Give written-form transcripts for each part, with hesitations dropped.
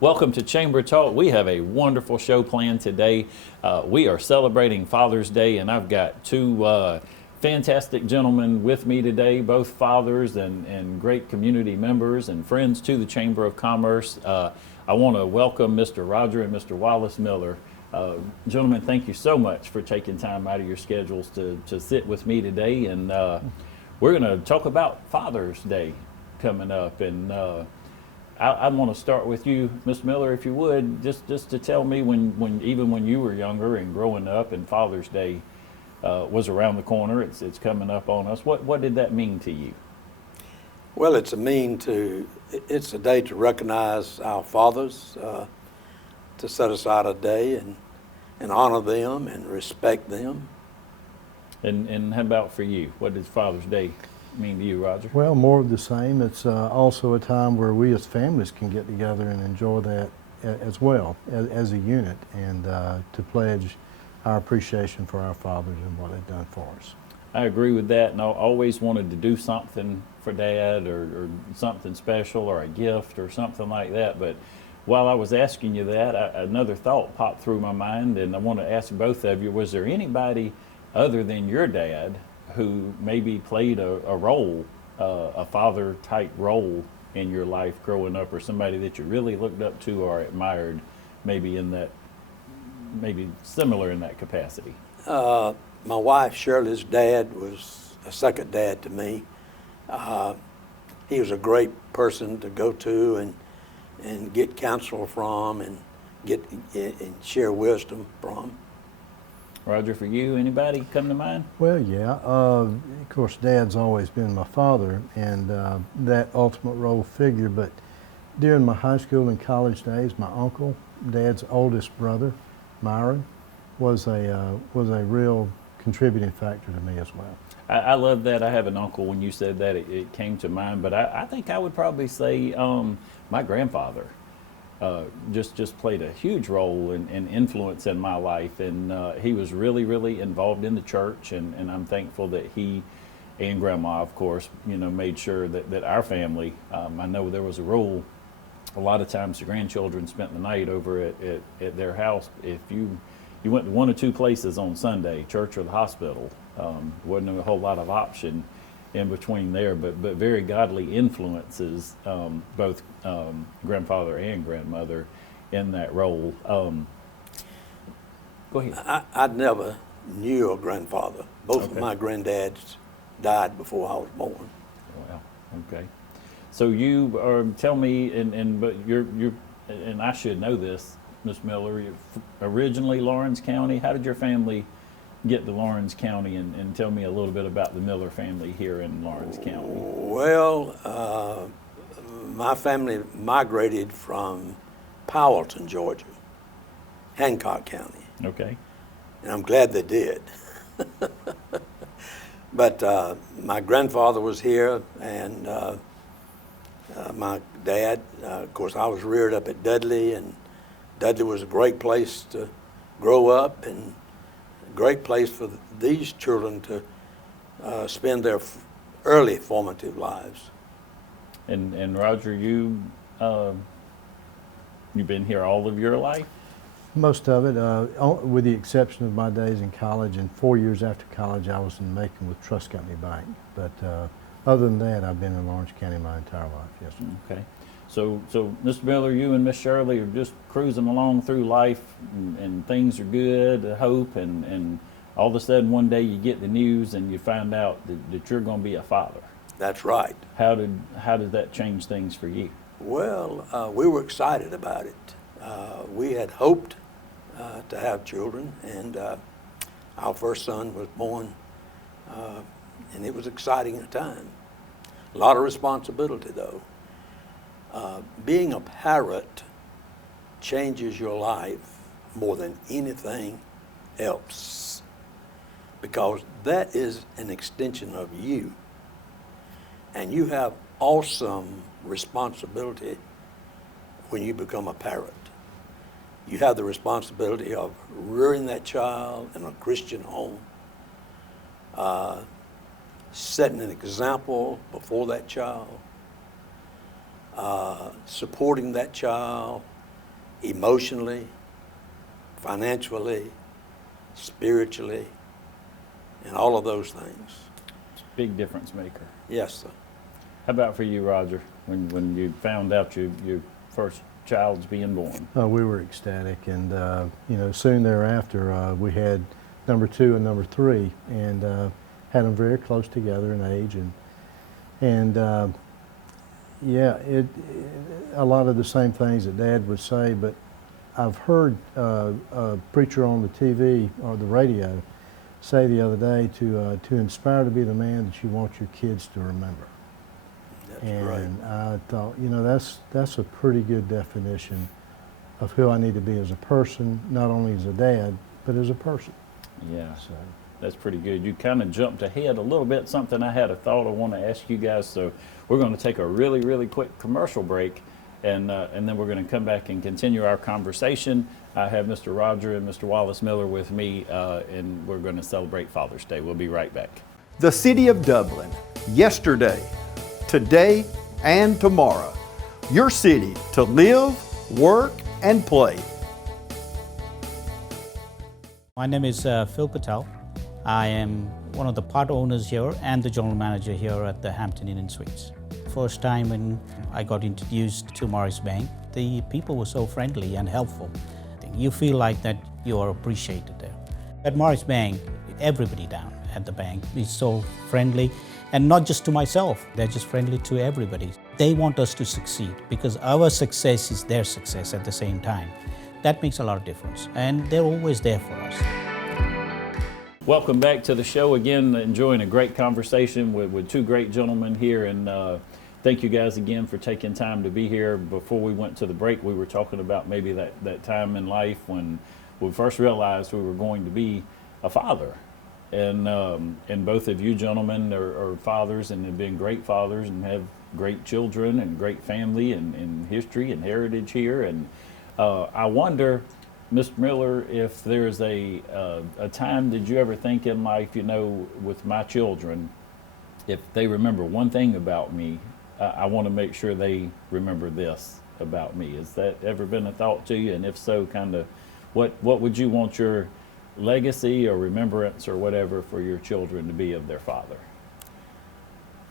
Welcome to Chamber Talk. We have a wonderful show planned today. We are celebrating Father's Day, and I've got two fantastic gentlemen with me today, both fathers and great community members and friends to the Chamber of Commerce. I want to welcome Mr. Roger and Mr. Wallace Miller. Gentlemen, thank you so much for taking time out of your schedules to sit with me today, and we're going to talk about Father's Day coming up. And I want to start with you, Ms. Miller, if you would, just to tell me even when you were younger and growing up and Father's Day was around the corner, it's coming up on us. What did that mean to you? Well, it's a day to recognize our fathers, to set aside a day and honor them and respect them. And how about for you? What does Father's Day mean to you, Roger? Well, more of the same. It's also a time where we as families can get together and enjoy that as well as a unit, and to pledge our appreciation for our fathers and what they've done for us. I agree with that, and I always wanted to do something for Dad or something special or a gift or something like that. But while I was asking you that, another thought popped through my mind, and I want to ask both of you, was there anybody other than your dad who maybe played a role, a father-type role in your life growing up, or somebody that you really looked up to or admired, maybe similar in that capacity? My wife Shirley's dad was a second dad to me. He was a great person to go to and get counsel from and share wisdom from. Roger, for you, anybody come to mind? Well, yeah. Of course, Dad's always been my father and that ultimate role figure. But during my high school and college days, my uncle, Dad's oldest brother, Myron, was a real contributing factor to me as well. I love that. I have an uncle. When you said that, it came to mind. But I think I would probably say my grandfather just played a huge role and influence in my life. And he was really, really involved in the church. And I'm thankful that he and Grandma, of course, made sure that our family, I know there was a rule. A lot of times the grandchildren spent the night over at their house. If you went to one or two places on Sunday, church or the hospital, wasn't a whole lot of option in between there, but very godly influences, both grandfather and grandmother in that role. Go ahead. I never knew a grandfather. Both Okay. of my granddads died before I was born. Wow. Okay. So you tell me, but you're and I should know this, Miss Miller. You're originally Lawrence County. How did your family get to Lawrence County, and tell me a little bit about the Miller family here in Lawrence County? Well, my family migrated from Powellton, Georgia, Hancock County, Okay. and I'm glad they did. But my grandfather was here, and my dad, of course, I was reared up at Dudley, and Dudley was a great place to grow up and a great place for these children to spend their early formative lives. And Roger, you've been here all of your life? Most of it, with the exception of my days in college, and 4 years after college I was in Macon with Trust Company Bank. But other than that, I've been in Lawrence County my entire life, yes, sir. Okay. So Mr. Miller, you and Miss Shirley are just cruising along through life, and things are good, I hope, and all of a sudden one day you get the news and you find out that you're going to be a father. That's right. How did that change things for you? Well, we were excited about it. We had hoped to have children, and our first son was born, and it was exciting at the time. A lot of responsibility, though. Being a parent changes your life more than anything else, because that is an extension of you, and you have awesome responsibility when you become a parent. You have the responsibility of rearing that child in a Christian home, setting an example before that child, supporting that child, emotionally, financially, spiritually, and all of those things. Big difference maker. Yes, sir. How about for you, Roger, when you found out your first child's being born? We were ecstatic, and soon thereafter we had number 2 and number 3, and had them very close together in age, and a lot of the same things that Dad would say. But I've heard a preacher on the TV or the radio say the other day to inspire to be the man that you want your kids to remember. That's right. And I thought, that's a pretty good definition of who I need to be as a person, not only as a dad, but as a person. Yeah, So, that's pretty good. You kind of jumped ahead a little bit, something I had a thought I want to ask you guys. So we're going to take a really, really quick commercial break, and then we're going to come back and continue our conversation. I have Mr. Roger and Mr. Wallace Miller with me, and we're going to celebrate Father's Day. We'll be right back. The City of Dublin, yesterday, today, and tomorrow. Your city to live, work, and play. My name is Phil Patel. I am one of the part owners here and the general manager here at the Hampton Inn and Suites. First time when I got introduced to Morris Bank, the people were so friendly and helpful. You feel like that you are appreciated there. At Morris Bank, everybody down at the bank is so friendly, and not just to myself, they're just friendly to everybody. They want us to succeed because our success is their success at the same time. That makes a lot of difference, and they're always there for us. Welcome back to the show again. Enjoying a great conversation with two great gentlemen here, and thank you guys again for taking time to be here. Before we went to the break, we were talking about maybe that time in life when we first realized we were going to be a father. And both of you gentlemen are fathers and have been great fathers and have great children and great family and history and heritage here. And I wonder, Mr. Miller, if there's a time, did you ever think in life, with my children, if they remember one thing about me, I want to make sure they remember this about me. Has that ever been a thought to you? And if so, kind of what would you want your legacy or remembrance or whatever for your children to be of their father?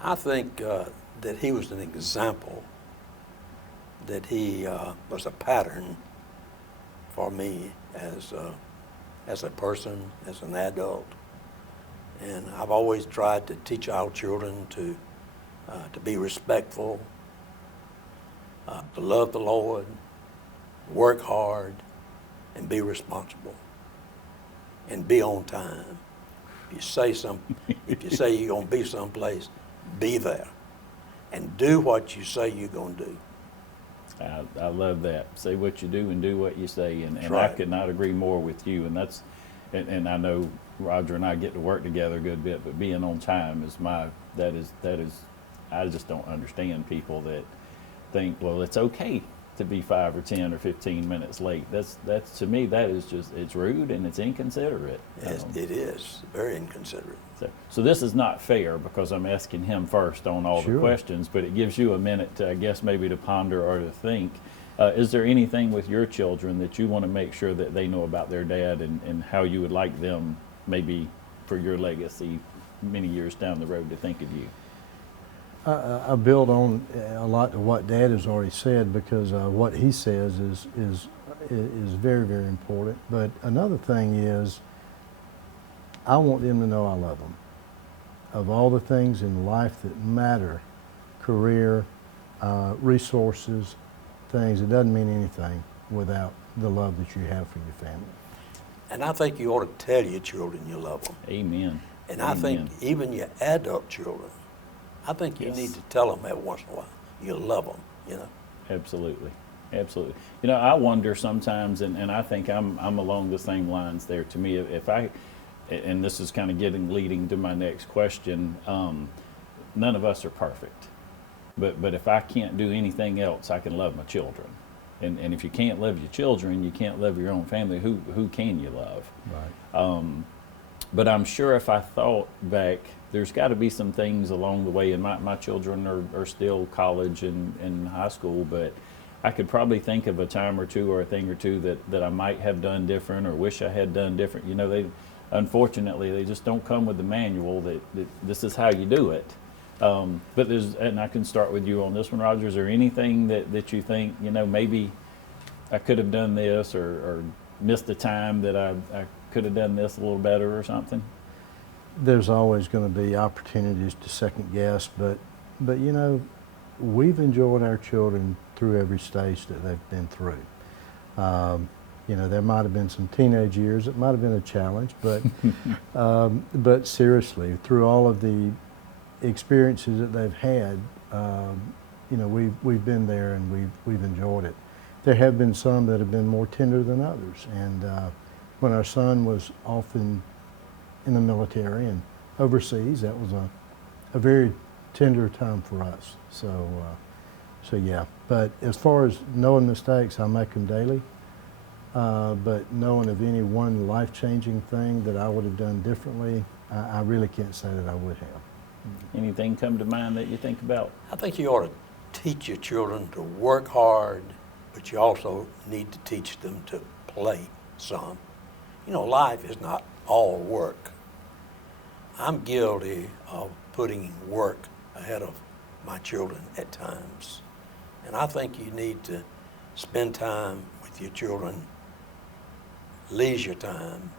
I think that he was an example, that he was a pattern for me as a person, as an adult. And I've always tried to teach our children to be respectful, to love the Lord, work hard, and be responsible, and be on time. If you say you're gonna be someplace, be there, and do what you say you're gonna do. I love that. Say what you do and do what you say, and Right. I could not agree more with you. And I know Roger and I get to work together a good bit, but being on time is that is. I just don't understand people that think, well, it's okay to be 5 or 10 or 15 minutes late. That's to me, that is just, it's rude and it's inconsiderate. Yes, it is very inconsiderate. So this is not fair because I'm asking him first on all the Sure. questions, but it gives you a minute to, I guess, maybe to ponder or to think. Is there anything with your children that you want to make sure that they know about their dad and how you would like them, maybe for your legacy many years down the road, to think of you? I build on a lot of what Dad has already said, because what he says is very, very important. But another thing is, I want them to know I love them. Of all the things in life that matter, career, resources, things, it doesn't mean anything without the love that you have for your family. And I think you ought to tell your children you love them. Amen. And Amen. I think even your adult children, I think you Yes. need to tell them every once in a while you love them, Absolutely. Absolutely. I wonder sometimes, and I think I'm along the same lines there. To me, if I, and this is kind of leading to my next question, none of us are perfect. But if I can't do anything else, I can love my children. And if you can't love your children, you can't love your own family, who can you love? Right. But I'm sure if I thought back, there's got to be some things along the way, and my children are still college and high school, but I could probably think of a time or two or a thing or two that I might have done different or wish I had done different. You know, unfortunately, they just don't come with the manual that this is how you do it. But and I can start with you on this one, Roger. Is there anything that you think, you know, maybe I could have done this or missed the time that I could have done this a little better or something? There's always going to be opportunities to second guess, but you know, we've enjoyed our children through every stage that they've been through. You know, there might have been some teenage years that might have been a challenge, but seriously, through all of the experiences that they've had, you know, we've been there and we've enjoyed it. There have been some that have been more tender than others, and when our son was off in the military and overseas, that was a very tender time for us. So yeah. But as far as knowing mistakes, I make them daily. But knowing of any one life-changing thing that I would have done differently, I really can't say that I would have. Anything come to mind that you think about? I think you ought to teach your children to work hard, but you also need to teach them to play some. You know, life is not all work. I'm guilty of putting work ahead of my children at times. And I think you need to spend time with your children, leisure time,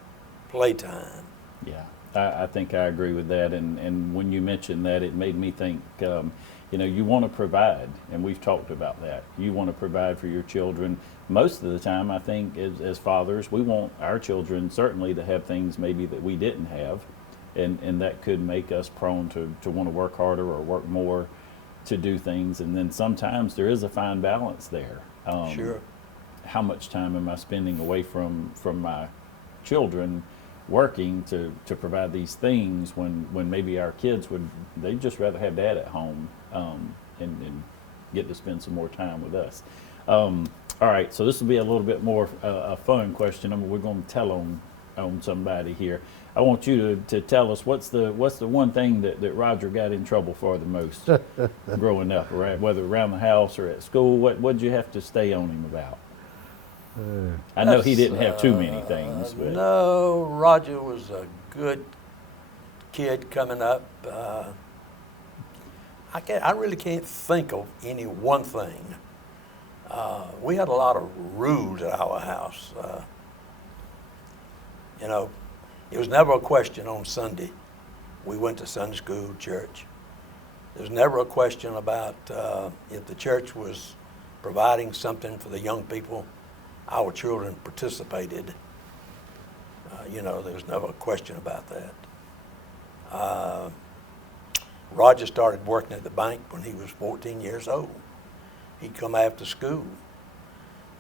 playtime. Yeah, I think I agree with that. And when you mentioned that, it made me think, you know, you want to provide, and we've talked about that. You want to provide for your children. Most of the time, I think, as fathers, we want our children certainly to have things maybe that we didn't have, and that could make us prone to want to work harder or work more to do things. And then sometimes there is a fine balance there. Sure. How much time am I spending away from my children working to provide these things when maybe our kids they'd just rather have dad at home and get to spend some more time with us. All right, so this will be a little bit more a fun question. I mean, we're going to tell on somebody here. I want you to tell us what's the one thing that Roger got in trouble for the most growing up, right? Whether around the house or at school. What'd you have to stay on him about? I know he didn't have too many things, but no, Roger was a good kid coming up. I really can't think of any one thing. We had a lot of rules at our house. You know, it was never a question on Sunday. We went to Sunday school, church. There was never a question about if the church was providing something for the young people, our children participated. You know, there was never a question about that. Roger started working at the bank when he was 14 years old. He'd come after school.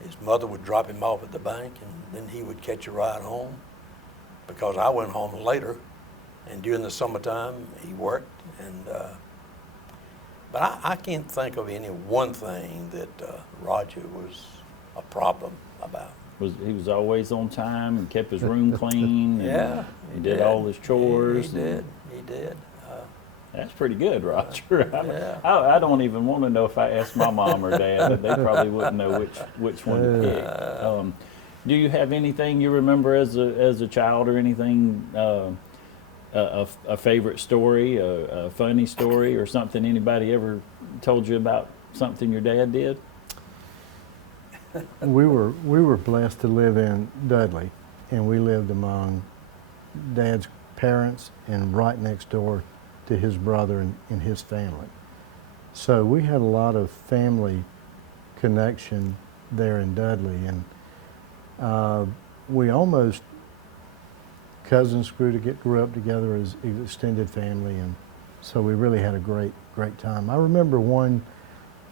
His mother would drop him off at the bank, and then he would catch a ride home because I went home later. And during the summertime, he worked. But I can't think of any one thing that Roger was a problem about. He was always on time and kept his room clean. And Yeah, he did all his chores. He did. That's pretty good, Roger. Yeah. I don't even want to know if I asked my mom or dad. They probably wouldn't know which one to pick. Do you have anything you remember as a child or anything, a favorite story, a funny story, or something anybody ever told you about something your dad did? We were blessed to live in Dudley, and we lived among Dad's parents and right next door to his brother and his family. So we had a lot of family connection there in Dudley, and we almost cousins grew up together as extended family, and so we really had a great time. I remember one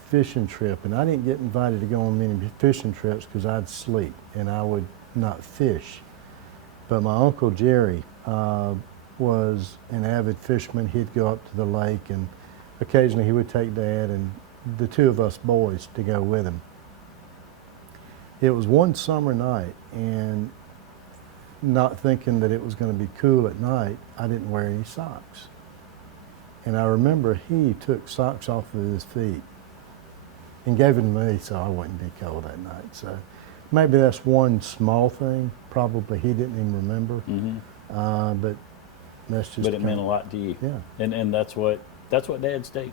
fishing trip, and I didn't get invited to go on many fishing trips because I'd sleep and I would not fish. But my Uncle Jerry was an avid fisherman. He'd go up to the lake, and occasionally he would take Dad and the two of us boys to go with him. It was one summer night, and not thinking that it was going to be cool at night, I didn't wear any socks. And I remember he took socks off of his feet and gave it to me so I wouldn't be cold that night. So maybe that's one small thing. Probably he didn't even remember. But that's just. But it meant a lot to you. Yeah. And that's what dads do.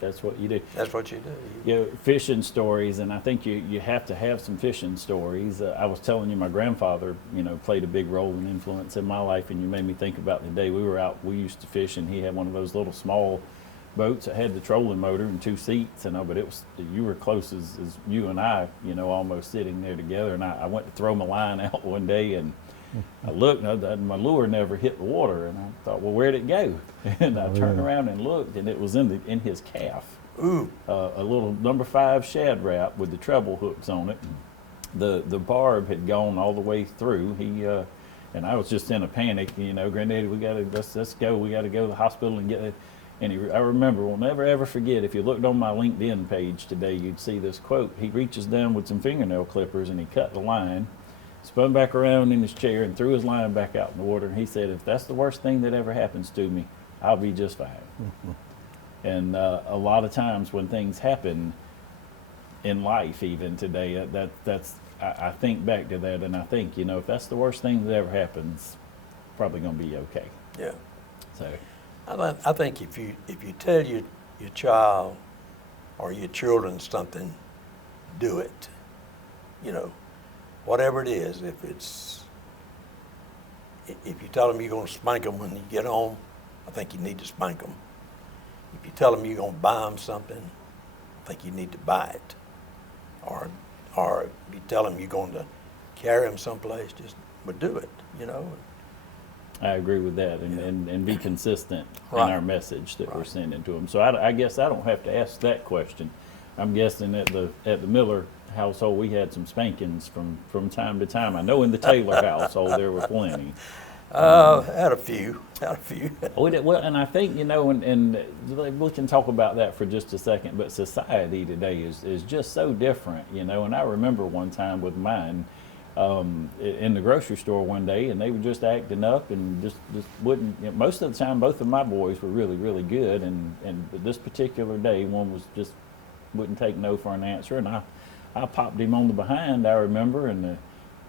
That's what you do. That's what you do. You know, fishing stories, and I think you have to have some fishing stories. I was telling you, my grandfather, played a big role and influence in my life, and you made me think about the day we were out. We used to fish, and he had one of those little small boats that had the trolling motor and 2 seats, but you were close as you and I, almost sitting there together. And I went to throw my line out one day, and I looked, and my lure never hit the water, and I thought, well, where'd it go? And I turned around and looked, and it was in his calf. Ooh. A little number 5 shad wrap with the treble hooks on it. The barb had gone all the way through. And I was just in a panic. Granddaddy, let's go. We got to go to the hospital and get it. And I remember, will never ever forget. If you looked on my LinkedIn page today, you'd see this quote. He reaches down with some fingernail clippers and he cut the line, spun back around in his chair and threw his line back out in the water. And he said, "If that's the worst thing that ever happens to me, I'll be just fine." And a lot of times when things happen in life, even today, I think back to that, and I think, if that's the worst thing that ever happens, probably going to be okay. Yeah. So, I think if you tell your child or your children something, do it. Whatever it is. If you tell them you're going to spank them when you get home, I think you need to spank them. If you tell them you're going to buy them something, I think you need to buy it. Or if you tell them you're going to carry them someplace, but do it. I agree with that, and be consistent in Right. our message that we're Right. sending to them. So I guess I don't have to ask that question. I'm guessing at the Miller household we had some spankings from time to time. I know in the Taylor household there were plenty. Had a few. Well, and I think and we can talk about that for just a second. But society today is just so different, And I remember one time with mine. In the grocery store one day, and they were just acting up and just wouldn't. Most of the time, both of my boys were really, really good, and this particular day, one was just wouldn't take no for an answer, and I popped him on the behind. I remember, and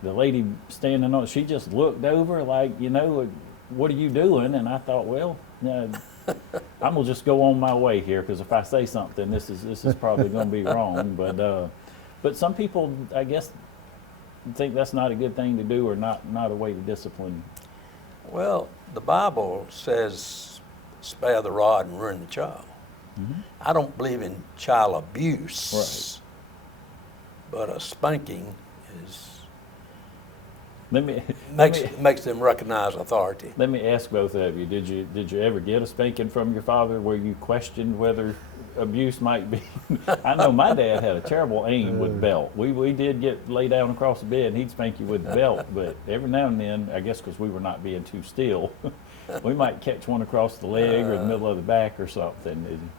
the lady standing on, she just looked over like, what are you doing? And I thought, well, I'm gonna just go on my way here, because if I say something, this is probably gonna be wrong. But some people, I guess, think that's not a good thing to do, or not a way to discipline. Well, the Bible says, spare the rod and ruin the child. Mm-hmm. I don't believe in child abuse. Right. But a spanking Let me makes them recognize authority. Let me ask both of you: Did you ever get a spanking from your father where you questioned whether abuse might be? I know my dad had a terrible aim with belt. We did get lay down across the bed, and he'd spank you with the belt. But every now and then, I guess because we were not being too still, we might catch one across the leg or the middle of the back or something.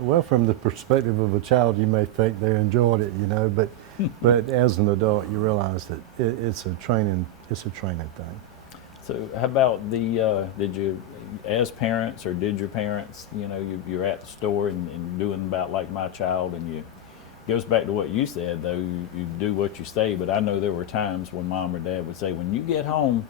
Well, from the perspective of a child, you may think they enjoyed it, but as an adult, you realize that it's a training thing. So how about did you, as parents, or did your parents, you're at the store and doing about like my child, and goes back to what you said, though, you do what you say, but I know there were times when mom or dad would say, when you get home,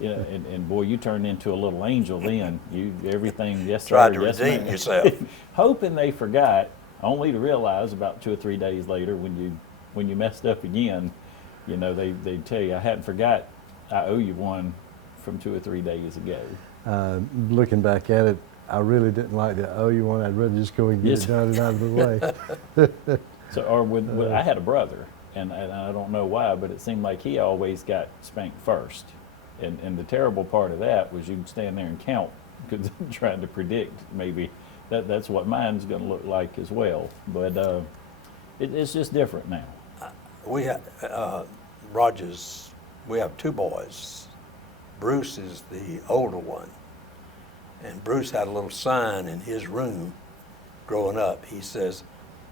and boy, you turned into a little angel then. Everything, yes sir, Tried to yes redeem ma'am. yourself. Hoping they forgot, only to realize about 2 or 3 days later when you messed up again, they'd tell you, I hadn't forgot, I owe you one from 2 or 3 days ago. Looking back at it, I really didn't like to owe you one. I'd rather just go and get it done and out of the way. So, or I had a brother, and I don't know why, but it seemed like he always got spanked first. And the terrible part of that was you'd stand there and count, because trying to predict maybe that's what mine's going to look like as well. But it's just different now. We have Rogers. We have 2 boys. Bruce is the older one, and Bruce had a little sign in his room growing up. He says,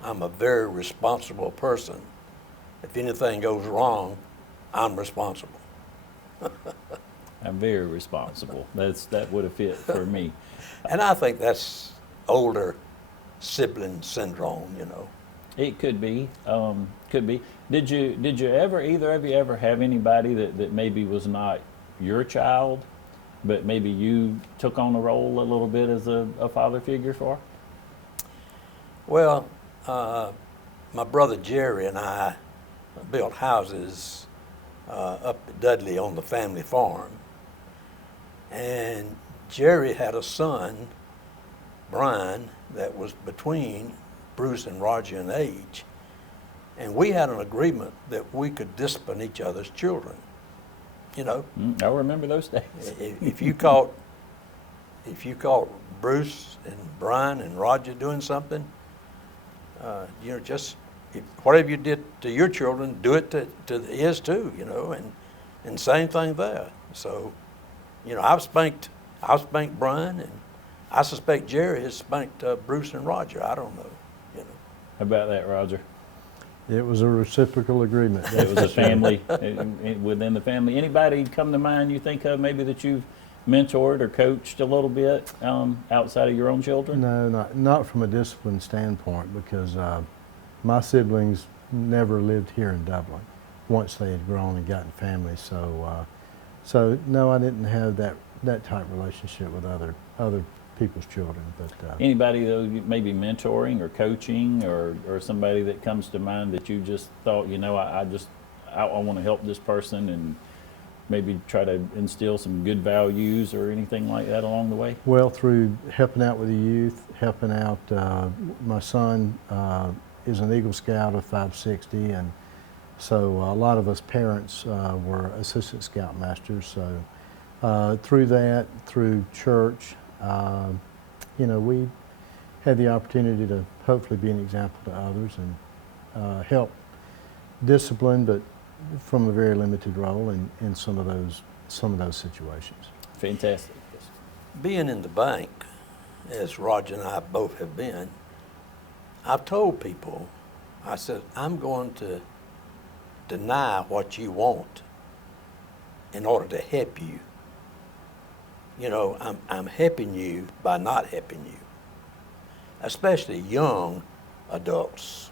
"I'm a very responsible person. If anything goes wrong, I'm responsible." I'm very responsible. That would have fit for me. And I think that's older sibling syndrome, It could be. Could be. Did you ever, either of you ever have anybody that maybe was not your child, but maybe you took on the role a little bit as a father figure for? Well, my brother Jerry and I built houses up at Dudley on the family farm. And Jerry had a son, Brian, that was between Bruce and Roger in age. And we had an agreement that we could discipline each other's children. You know, I remember those days. if you caught Bruce and Brian and Roger doing something, you know, just whatever you did to your children, do it to his too, you know, and same thing there. So, you know, I've spanked Brian, and I suspect Jerry has spanked Bruce and Roger. I don't know, you know. How about that, Roger? It was a reciprocal agreement. It was a family, within the family. Anybody come to mind you think of maybe that you've mentored or coached a little bit outside of your own children? No, not from a discipline standpoint, because my siblings never lived here in Dublin once they had grown and gotten families. So no, I didn't have that type of relationship with other people's children. But Anybody though, maybe mentoring or coaching or somebody that comes to mind that you just thought, you know, I want to help this person and maybe try to instill some good values or anything like that along the way? well, through helping out with the youth, helping out, my son is an Eagle Scout of 560, and so a lot of us parents were assistant scoutmasters. So through that, through church, you know, we had the opportunity to hopefully be an example to others and help discipline, but from a very limited role in some of those situations. Fantastic. Being in the bank, as Roger and I both have been, I've told people, I said, I'm going to deny what you want in order to help you. You know, I'm helping you by not helping you, especially young adults.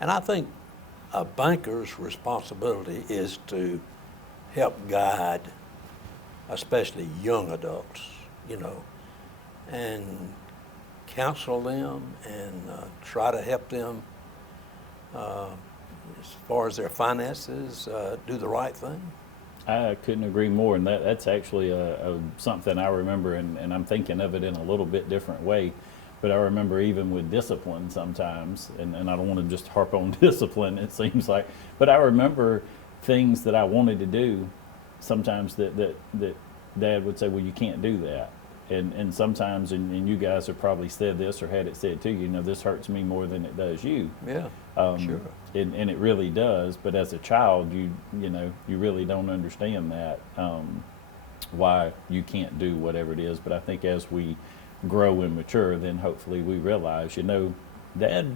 And I think a banker's responsibility is to help guide, especially young adults, you know, and counsel them and try to help them as far as their finances, do the right thing. I couldn't agree more, and that's actually something I remember, and I'm thinking of it in a little bit different way. But I remember even with discipline sometimes, and I don't want to just harp on discipline, it seems like, but I remember things that I wanted to do sometimes that Dad would say, well, you can't do that. And sometimes, and you guys have probably said this or had it said to you, you know, this hurts me more than it does you. Yeah, sure. And it really does, but as a child, you know, you really don't understand that, why you can't do whatever it is. But I think as we grow and mature, then hopefully we realize, you know, Dad,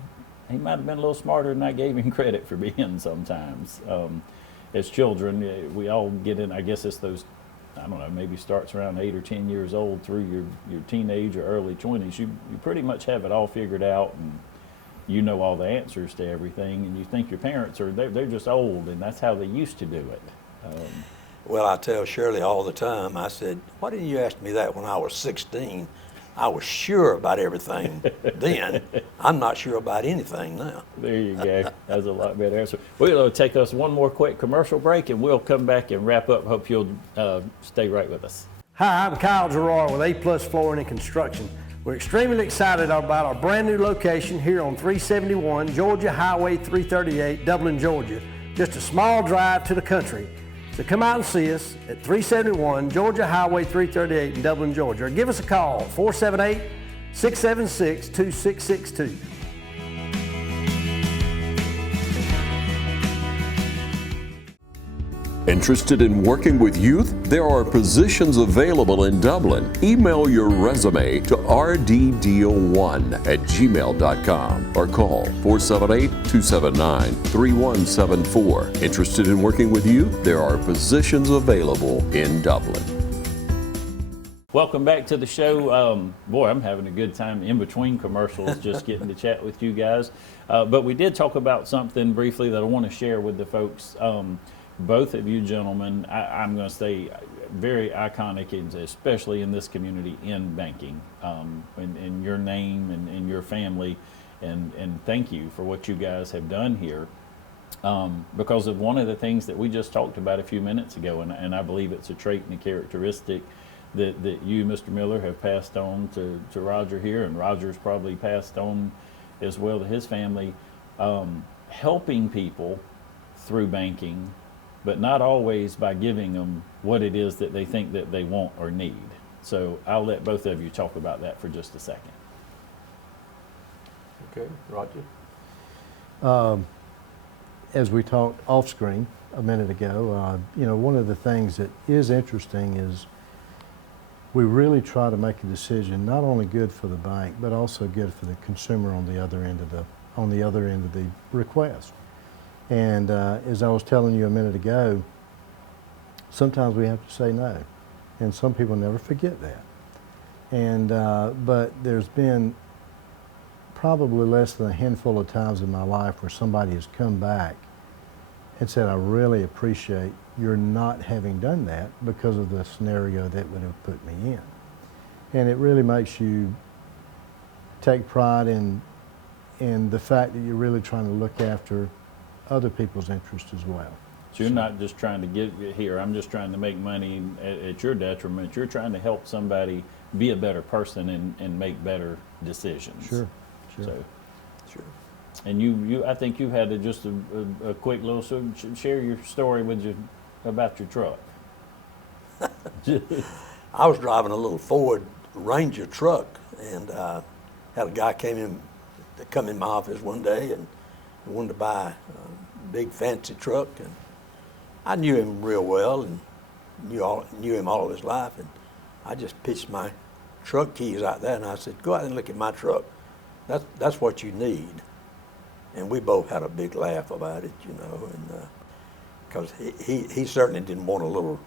he might have been a little smarter than I gave him credit for being sometimes. As children, we all get in, I guess it's those, I don't know, maybe starts around 8 or 10 years old through your teenage or early 20s. You pretty much have it all figured out, and you know all the answers to everything, and you think your parents they're just old, and that's how they used to do it. Well, I tell Shirley all the time, I said, why didn't you ask me that when I was 16? I was sure about everything then. I'm not sure about anything now. There you go. That's a lot better answer. We'll take us one more quick commercial break, and we'll come back and wrap up. Hope you'll stay right with us. Hi, I'm Kyle Gerard with A+ Flooring and Construction. We're extremely excited about our brand new location here on 371 Georgia Highway 338, Dublin, Georgia. Just a small drive to the country. So come out and see us at 371 Georgia Highway 338 in Dublin, Georgia, or give us a call, 478-676-2662. Interested in working with youth? There are positions available in Dublin. Email your resume to rddeal1@gmail.com or call 478-279-3174. Interested in working with youth? There are positions available in Dublin. welcome back to the show. Boy, I'm having a good time in between commercials just getting to chat with you guys. But we did talk about something briefly that I want to share with the folks. Both of you gentlemen, I'm going to say very iconic, especially in this community, in banking, in your name and your family. And thank you for what you guys have done here. Because of one of the things that we just talked about a few minutes ago, and I believe it's a trait and a characteristic that you, Mr. Miller, have passed on to Roger here, and Roger's probably passed on as well to his family, helping people through banking, but not always by giving them what it is that they think that they want or need. So I'll let both of you talk about that for just a second. Okay, Roger? As we talked off screen a minute ago, one of the things that is interesting is we really try to make a decision not only good for the bank, but also good for the consumer on the other end of the request. And as I was telling you a minute ago, sometimes we have to say no, and some people never forget that. And but there's been probably less than a handful of times in my life where somebody has come back and said, I really appreciate your not having done that because of the scenario that would have put me in. And it really makes you take pride in the fact that you're really trying to look after other people's interests as well. So you're not just trying to get here, I'm just trying to make money at your detriment. You're trying to help somebody be a better person and make better decisions. Sure. So, Sure. and you I think you had just a quick little, so share your story with you about your truck. I was driving a little Ford Ranger truck, and had a guy come in my office one day and wanted to buy a big fancy truck, and I knew him real well and knew him all of his life, and I just pitched my truck keys out there and I said, go out and look at my truck. That's what you need. And we both had a big laugh about it, and because he certainly didn't want a little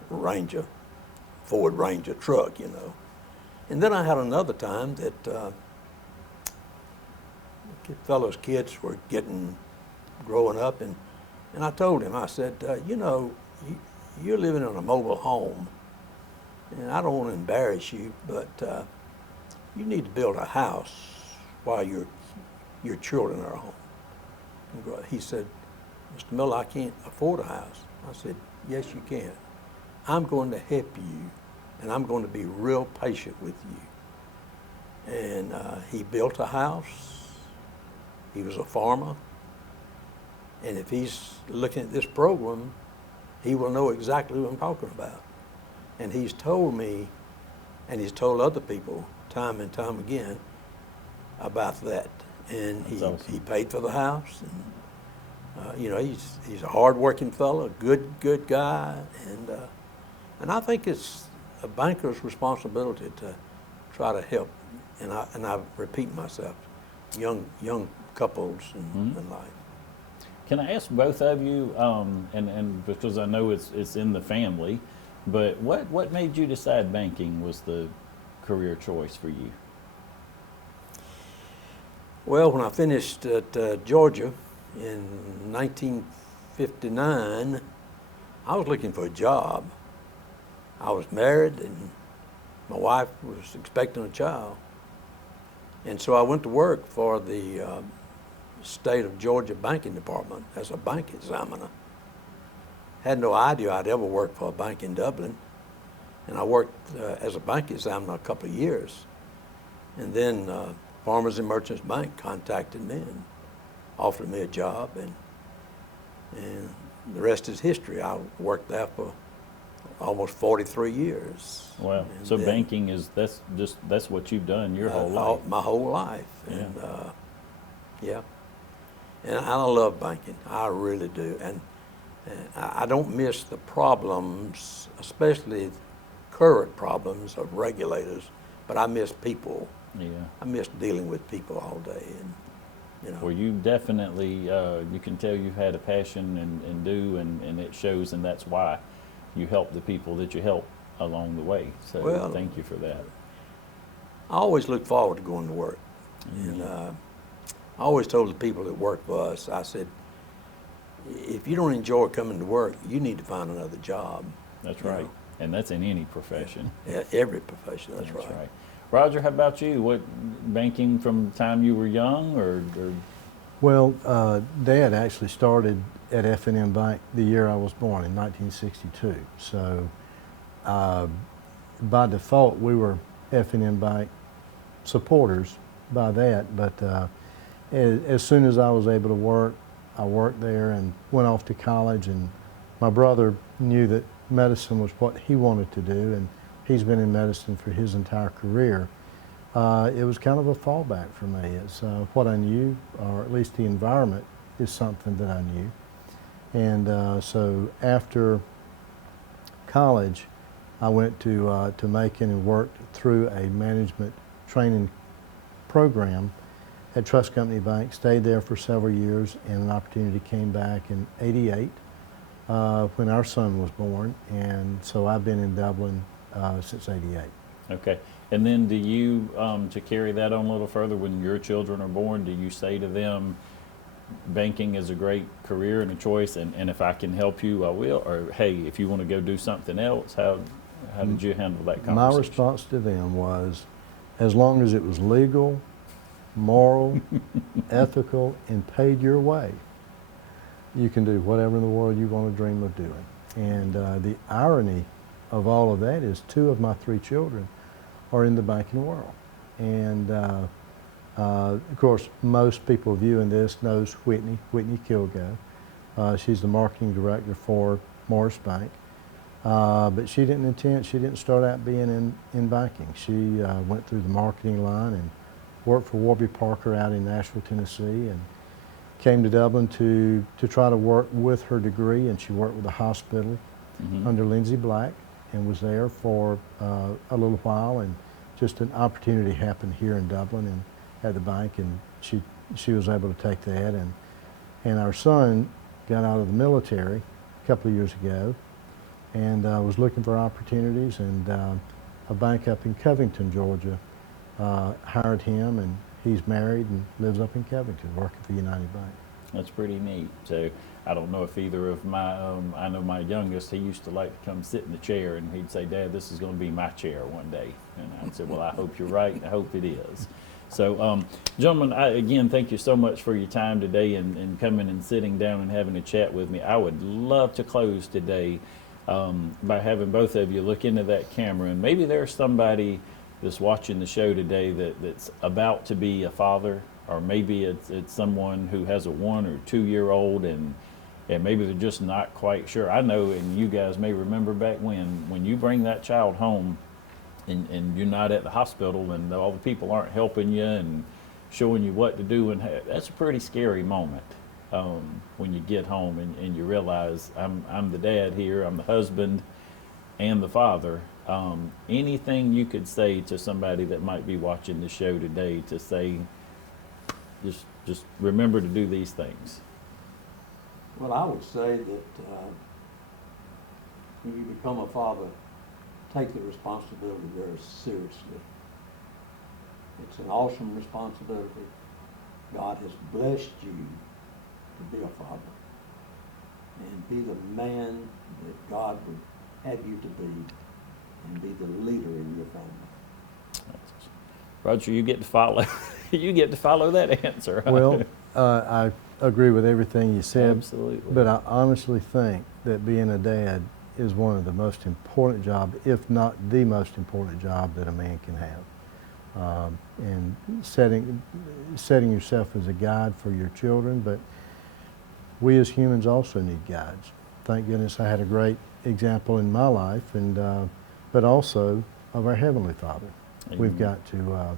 Ford Ranger truck, And then I had another time that fellows' kids were growing up, and I told him, I said, you're living in a mobile home, and I don't want to embarrass you, but you need to build a house while your children are home. And he said, Mr. Miller, I can't afford a house. I said, yes, you can. I'm going to help you, and I'm going to be real patient with you. And he built a house. He was a farmer. And if he's looking at this program, he will know exactly what I'm talking about. And he's told me, and he's told other people time and time again about that. And he paid for the house. And, he's a hard-working fellow, good guy. And I think it's a banker's responsibility to try to help. And I repeat myself, young couples and life. Can I ask both of you, and because I know it's in the family, but what made you decide banking was the career choice for you? Well, when I finished at Georgia in 1959, I was looking for a job. I was married and my wife was expecting a child. And so I went to work for the state of Georgia banking department as a bank examiner. Had no idea I'd ever work for a bank in Dublin. And I worked as a bank examiner a couple of years. And then Farmers and Merchants Bank contacted me and offered me a job, and the rest is history. I worked there for almost 43 years. Wow. And so banking that's what you've done your whole life. My whole life. Yeah. And yeah. And I love banking. I really do. And I don't miss the problems, especially current problems of regulators, but I miss people. Yeah. I miss dealing with people all day, and Well, you definitely, you can tell you've had a passion and it shows, and that's why you help the people that you help along the way. So Well, thank you for that. I always look forward to going to work. And I always told the people that work for us, I said, if you don't enjoy coming to work, you need to find another job. That's You right. know. And that's in any profession. Every profession, that's right. right. Roger, how about you? What, banking from the time you were young, or Well, Dad actually started at F&M Bank the year I was born in 1962. So by default, we were F&M Bank supporters by that. But as soon as I was able to work, I worked there and went off to college. And my brother knew that medicine was what he wanted to do, and he's been in medicine for his entire career. It was kind of a fallback for me. It's what I knew, or at least the environment is something that I knew. And so after college, I went to Macon and worked through a management training program at Trust Company Bank, stayed there for several years, and an opportunity came back in '88 when our son was born. And so I've been in Dublin since '88. okay? And then do you, to carry that on a little further, when your children are born, do you say to them, banking is a great career and a choice, and if I can help you, I will? Or, hey, if you want to go do something else, how did you handle that conversation? My response to them was, as long as it was legal, moral, ethical, and paid your way, you can do whatever in the world you want to dream of doing. And the irony of all of that is 2 of my 3 children are in the banking world. And of course, most people viewing this knows Whitney Kilgo. She's the marketing director for Morris Bank. But she didn't start out being in banking. She went through the marketing line and worked for Warby Parker out in Nashville, Tennessee, and came to Dublin to try to work with her degree. And she worked with a hospital under Lindsay Black, and was there for a little while, and just an opportunity happened here in Dublin and at the bank, and she was able to take that. And our son got out of the military a couple of years ago, and was looking for opportunities, and a bank up in Covington, Georgia, hired him, and he's married and lives up in Covington working for United Bank. That's pretty neat. So I don't know if either of my, I know my youngest, he used to like to come sit in the chair, and he'd say, Dad, this is going to be my chair one day. And I'd say, well, I hope you're right, and I hope it is. So, gentlemen, again, thank you so much for your time today and coming and sitting down and having a chat with me. I would love to close today by having both of you look into that camera, and maybe there's somebody that's watching the show today that's about to be a father, or maybe it's someone who has a 1 or 2 year old, and maybe they're just not quite sure. I know, and you guys may remember back when you bring that child home and you're not at the hospital, and all the people aren't helping you and showing you what to do, and that's a pretty scary moment when you get home and you realize I'm the dad here, I'm the husband and the father. Anything you could say to somebody that might be watching the show today to say, just remember to do these things? Well, I would say that when you become a father, take the responsibility very seriously. It's an awesome responsibility. God has blessed you to be a father and be the man that God would have you to be, and be the leader in your family. Roger, you get to follow. You get to follow that answer. Well, I agree with everything you said. Absolutely. But I honestly think that being a dad is one of the most important jobs, if not the most important job that a man can have. And setting yourself as a guide for your children, but we as humans also need guides. Thank goodness I had a great example in my life, and but also of our Heavenly Father. Amen. We've got to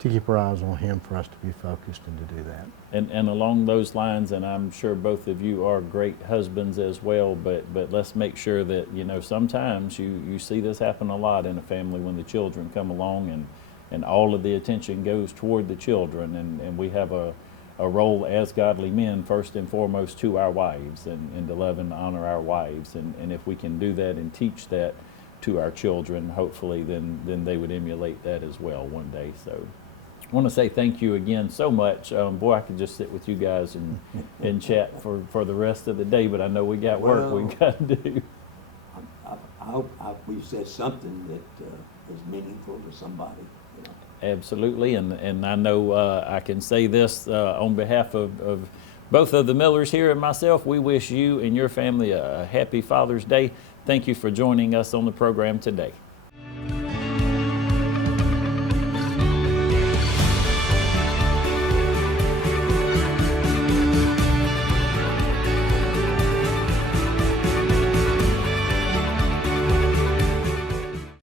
keep our eyes on Him for us to be focused and to do that. And along those lines, and I'm sure both of you are great husbands as well, but let's make sure that, sometimes you see this happen a lot in a family when the children come along, and all of the attention goes toward the children, and we have a role as godly men, first and foremost, to our wives, and to love and honor our wives. And if we can do that and teach that, to our children, hopefully, then they would emulate that as well one day. So I want to say thank you again so much. Boy, I could just sit with you guys and chat for the rest of the day, but I know we got work Well, we got to do. I hope we've said something that is meaningful to somebody, you know. Absolutely, and I know I can say this on behalf of both of the Millers here and myself. We wish you and your family a happy Father's Day. Thank you for joining us on the program today.